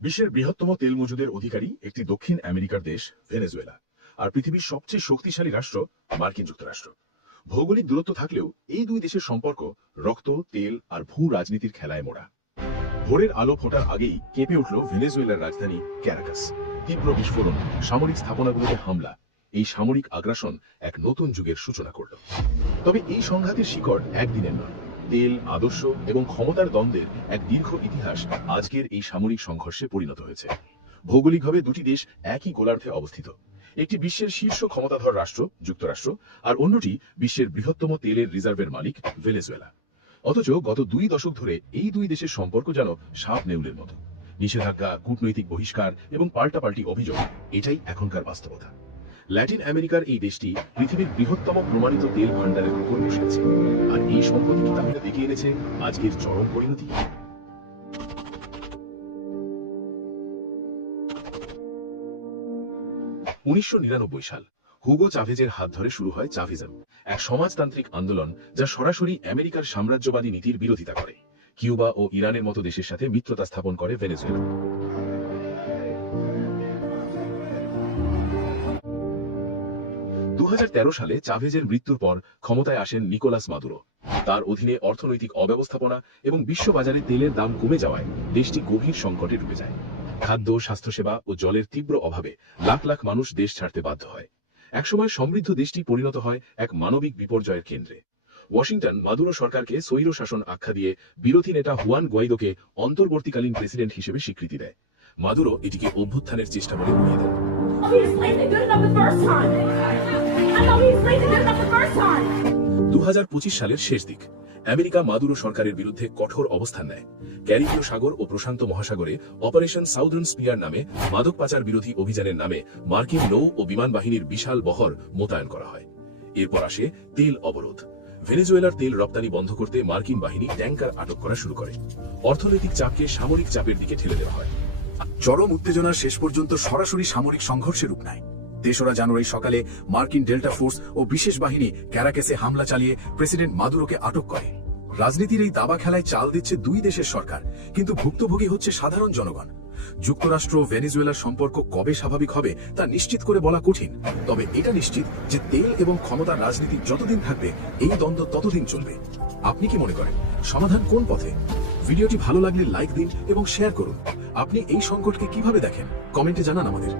বিশ্বের বৃহত্তম তেল মজুদের অধিকারী একটি দক্ষিণ আমেরিকার দেশ ভেনেজুয়েলা, আর পৃথিবীর সবচেয়ে শক্তিশালী রাষ্ট্র মার্কিন যুক্তরাষ্ট্র। ভৌগোলিক দূরত্ব থাকলেও এই দুই দেশের সম্পর্ক রক্ত, তেল আর ভূ রাজনীতির খেলায় মোড়া। ভোরের আলো ফোটার আগেই কেঁপে উঠল ভেনেজুয়েলার রাজধানী ক্যারাকাস। তীব্র বিস্ফোরণ, সামরিক স্থাপনাগুলোতে হামলা, এই সামরিক আগ্রাসন এক নতুন যুগের সূচনা করল। তবে এই সংঘাতের শিকড় একদিনের নয়। তেল, আদর্শ এবং ক্ষমতার দ্বন্দ্বের এক দীর্ঘ ইতিহাস আজকের এই সামরিক সংঘর্ষে পরিণত হয়েছে। ভৌগোলিকভাবে দুটি দেশ একই গোলার্ধে অবস্থিত। একটি বিশ্বের শীর্ষ ক্ষমতাধর রাষ্ট্র যুক্তরাষ্ট্র, আর অন্যটি বিশ্বের বৃহত্তম তেলের রিজার্ভের মালিক ভেনেজুয়েলা। অথচ গত 2 দশক ধরে এই দুই দেশের সম্পর্ক যেন সাপ নেউলের মতো। নিষেধাজ্ঞা, কূটনৈতিক বহিষ্কার এবং পাল্টাপাল্টি অভিযোগ, এটাই এখনকার বাস্তবতা। ল্যাটিন আমেরিকার এই দেশটি পৃথিবীর বৃহত্তম প্রমাণিত তেল ভান্ডারের উপর বসে আছে, আর এই সম্পত্তি কি তাহলে দেখে এনেছে আজকের চরম পরিণতি। 1999 সাল, হুগো চাভেজের হাত ধরে শুরু হয় চাভিজম, এক সমাজতান্ত্রিক আন্দোলন যা সরাসরি আমেরিকার সাম্রাজ্যবাদী নীতির বিরোধিতা করে। কিউবা ও ইরানের মতো দেশের সাথে মিত্রতা স্থাপন করে ভেনেজুয়েলা। 2013 সালে চাভেজের মৃত্যুর পর ক্ষমতায় আসেন নিকোলাস মাদুরো। তার অধীনে অর্থনৈতিক অব্যবস্থাপনা এবং বিশ্ববাজারে তেলের দাম কমে যাওয়ায় দেশটি গভীর সংকটে ডুবে যায়। খাদ্য, স্বাস্থ্যসেবা ও জলের তীব্র অভাবে লাখ লাখ মানুষ দেশ ছাড়তে বাধ্য হয়। একসময় সমৃদ্ধ দেশটি পরিণত হয় এক মানবিক বিপর্যয়ের কেন্দ্রে। ওয়াশিংটন মাদুরো সরকারকে স্বৈর শাসন আখ্যা দিয়ে বিরোধী নেতা হুয়ান গুয়াইদোকে অন্তর্বর্তীকালীন প্রেসিডেন্ট হিসেবে স্বীকৃতি দেয়। মাদুরো এটিকে অভ্যুত্থানের চেষ্টা বলে উড়িয়ে দেন। 2025 সালের শেষ দিক, আমেরিকা মাদুরো সরকারের বিরুদ্ধে কঠোর অবস্থান নেয়। ক্যারিবীয় সাগর ও প্রশান্ত মহাসাগরে অপারেশন সাউদার্ন স্পিয়ার নামে মাদক পাচার বিরোধী অভিযানের নামে মার্কিন নৌ ও বিমান বাহিনীর বিশাল বহর মোতায়েন করা হয়। এরপর আসে তেল অবরোধ। ভেনেজুয়েলার তেল রপ্তানি বন্ধ করতে মার্কিন বাহিনী ট্যাঙ্কার আটক করা শুরু করে। অর্থনৈতিক চাপকে সামরিক চাপের দিকে ঠেলে দেওয়া হয়। চরম উত্তেজনার শেষ পর্যন্ত সরাসরি সামরিক সংঘর্ষে রূপ নেয়। 3রা জানুয়ারি সকালে মার্কিন ডেল্টা ফোর্স ও বিশেষ বাহিনী ক্যারাকাসে হামলা চালিয়ে প্রেসিডেন্ট মাদুরোকে আটক করে। রাজনীতির এই দাবা খেলায় চাল দিচ্ছে দুই দেশের সরকার, কিন্তু ভুক্তভোগী হচ্ছে সাধারণ জনগণ। যুক্তরাষ্ট্র ও ভেনেজুয়েলার সম্পর্ক কবে স্বাভাবিক হবে তা নিশ্চিত করে বলা কঠিন, তবে এটা নিশ্চিত যে তেল এবং ক্ষমতার রাজনীতি যতদিন থাকবে এই দ্বন্দ্ব ততদিন চলবে। আপনি কি মনে করেন, সমাধান কোন পথে? ভিডিওটি ভালো লাগলে লাইক দিন এবং শেয়ার করুন। আপনি এই সংকটকে কিভাবে দেখেন কমেন্টে জানান আমাদের।